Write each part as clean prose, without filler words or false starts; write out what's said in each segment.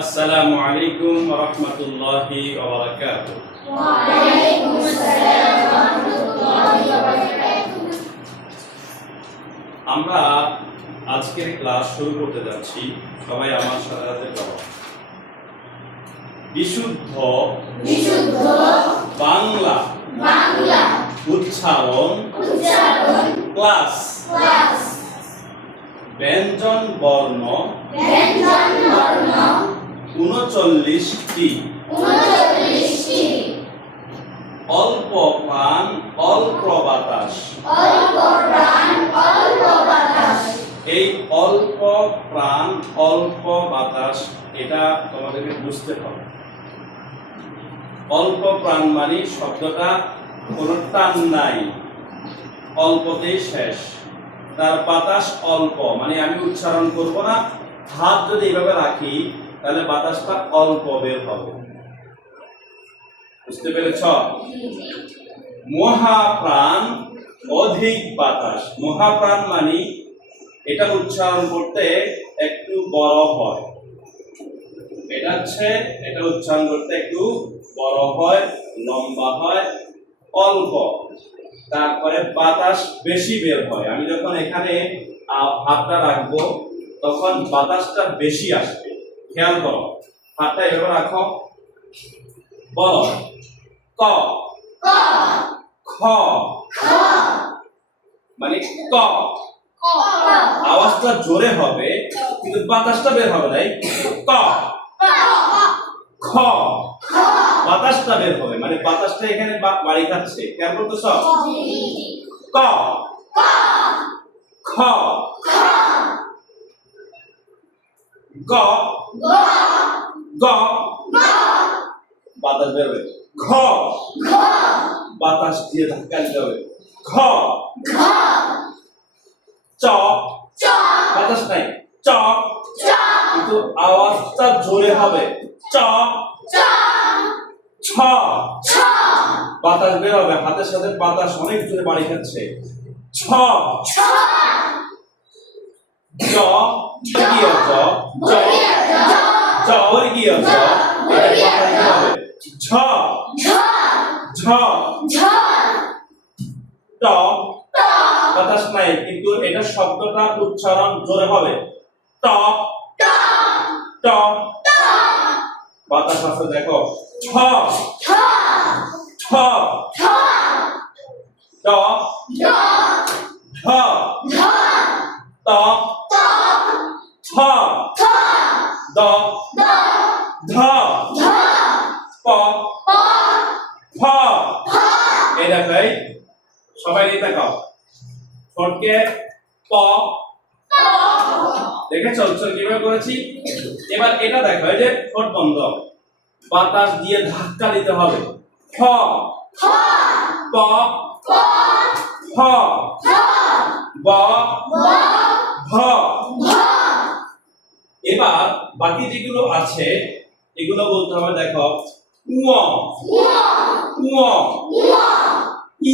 আসসালামু আলাইকুম ওয়া রাহমাতুল্লাহি ওয়া বারাকাতুহু। ওয়া আলাইকুম আসসালাম ওয়া রাহমাতুল্লাহি ওয়া বারাকাতুহু। আমরা আজকের ক্লাস শুরু করতে যাচ্ছি। সবাই আমার সাথে সাথে পড়ো। বিশুদ্ধ বিশুদ্ধ বাংলা বাংলা উচ্চারণ ক্লাস। ব্যঞ্জন বর্ণ ব্যঞ্জন বর্ণ ৩৯টি। ৩৯টি। অল্প প্রাণ অল্প বাতাস। অল্প প্রাণ অল্প বাতাস। এই অল্প প্রাণ অল্প বাতাস এটা তোমাদেরকে বুঝতে হবে। অল্প প্রাণ মানে শব্দটা কোনো টান নাই, অল্পতেই শেষ। তার বাতাস অল্প মানে আমি উচ্চারণ করব না, হাত যদি এইভাবে রাখি তাহলে বাতাসটা অল্প বের হবে। বুঝতে পেরেছ? মহাপ্রাণ অধিক বাতাস। মহাপ্রাণ মানে এটা উচ্চারণ করতে একটু বড় হয়। এটা উচ্চারণ করতে একটু বড় হয়, লম্বা হয়, অল্প। তারপরে বাতাস বেশি বের হয়। আমি যখন এখানে হাতটা রাখবো তখন বাতাসটা বেশি আসবে। খেয়াল করো, হাতটা এভাবে রাখো। বলো ক ক খ মানে ক। ক আওয়াজটা জোরে হবে কিন্তু বাতাসটা বের হবে নাই। ক খ বাতাসটা বের হবে মানে বাতাসটা এখানে বাড়ি খাচ্ছে। খেয়াল করতেছ? ক খ গ গ বাতাস বের হবে। ঘ বাতাস দিয়ে ধাক্কা দিতে হবে। ঘ চ বাতাস নাই। চ কিন্তু আওয়াজটা জোরে হবে। চ ছ বাতাস বের হবে, হাতের সাথে বাতাস অনেক জোরে বাড়ি খাচ্ছে। ছ জ গিয়ে জ জ জ ওর গিয়ে জ বাতাস বের হবে। ঝ ঝ ট বাতাস নাই কিন্তু এটা শব্দটা উচ্চারণ জোরে হবে। ট ট বাতাস আছে দেখো। ছ ছ ট ঢ ত ছ দ ধ প ফ। এই দেখো, এই সবাই নিয়ে তাকাও। ঠোঁটকে প দেখেছো উচ্চারণ কিভাবে করেছি। এবার এটা দেখো, এই যে ঠোঁট বন্ধ, বাতাস দিয়ে ধাক্কা দিতে হবে। ফ প ফ ব ভ। এবার বাকি যেগুলো আছে এগুলো বলতে হবে। দেখো উ উ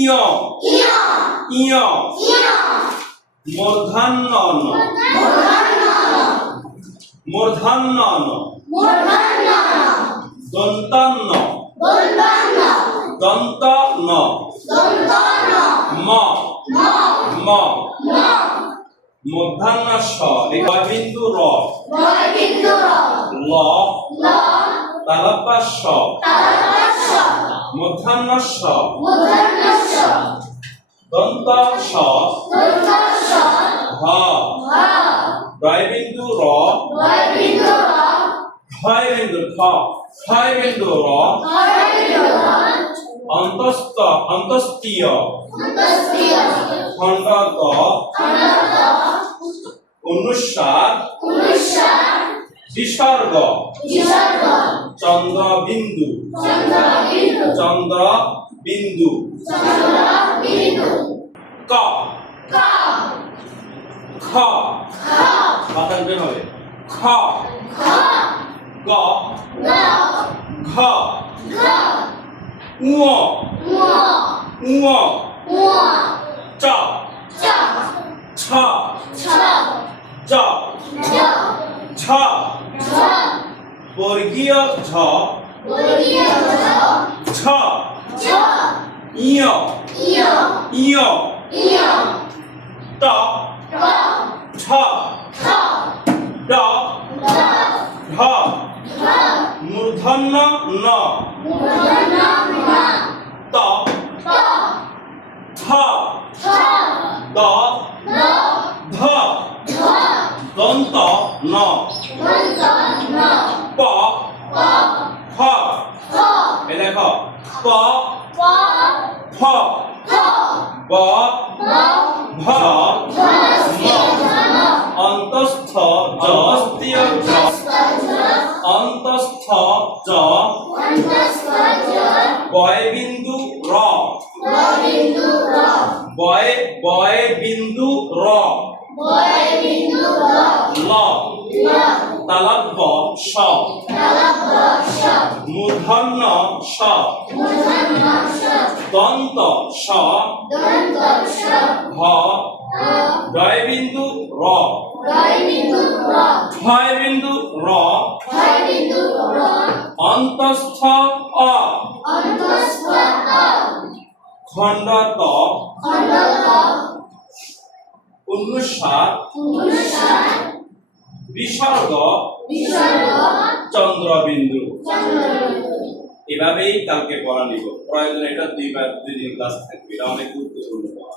ইয় ইয় মূর্ধন্য ন মূর্ধন্য ন দন্তান্ন দন্ত ন ম ম মূর্ধন্য স বিন্দু র ল তালব্য স মূর্ধন্য স দন্ত স হ বিন্দু র হয় বিন্দু খ হয় বিন্দু র অন্তস্থ অন্তস্তীয় খণ্ড ত অনুস্বার বিসর্গ চন্দ্র বিন্দু চন্দ্র বিন্দু ক খ বাতাস বের হবে। খ গ ঘ উ চ ছ জ ঝ বর্গীয় ঝ বর্গীয় ঝ ছ ছ ইয় ইয় ইয় ইয় ট ট ছ ঠ ড ড ঢ ঢ মূর্ধন্য ন মূর্ধন্য ন ত ত থ থ দ দ ধ ধ দন্ত ন দন্ত ন প প ফ ফ এই দেখো প প ফ ফ ব ব ভ ধ স্বস্তি ধন অন্তস্থ জস্তীয় জ অন্তস্থ জ অন্তস্থ জ বয় বিন্দু র বিন্দু র বয় বিন্দু র বয় বিন্দু র ল ল তালব্য স তালব্য স মূর্ধন্য স মূর্ধন্য স দন্ত স দন্ত স ভ হ ডয় বিন্দু র রয় বিন্দু র ক্ষয় বিন্দু র ক্ষয় বিন্দু র অন্তস্থ অ অন্তস্থ অ খণ্ড ত খণ্ড ত অনুসার অনুসার বিসর্গ বিসর্গ চন্দ্রবিন্দু চন্দ্রবিন্দু এভাবেই কালকে পড়া নিব প্রয়োজনে এটা দুই দিন ক্লাস থাকবে এটা অনেক গুরুত্বপূর্ণ পড়া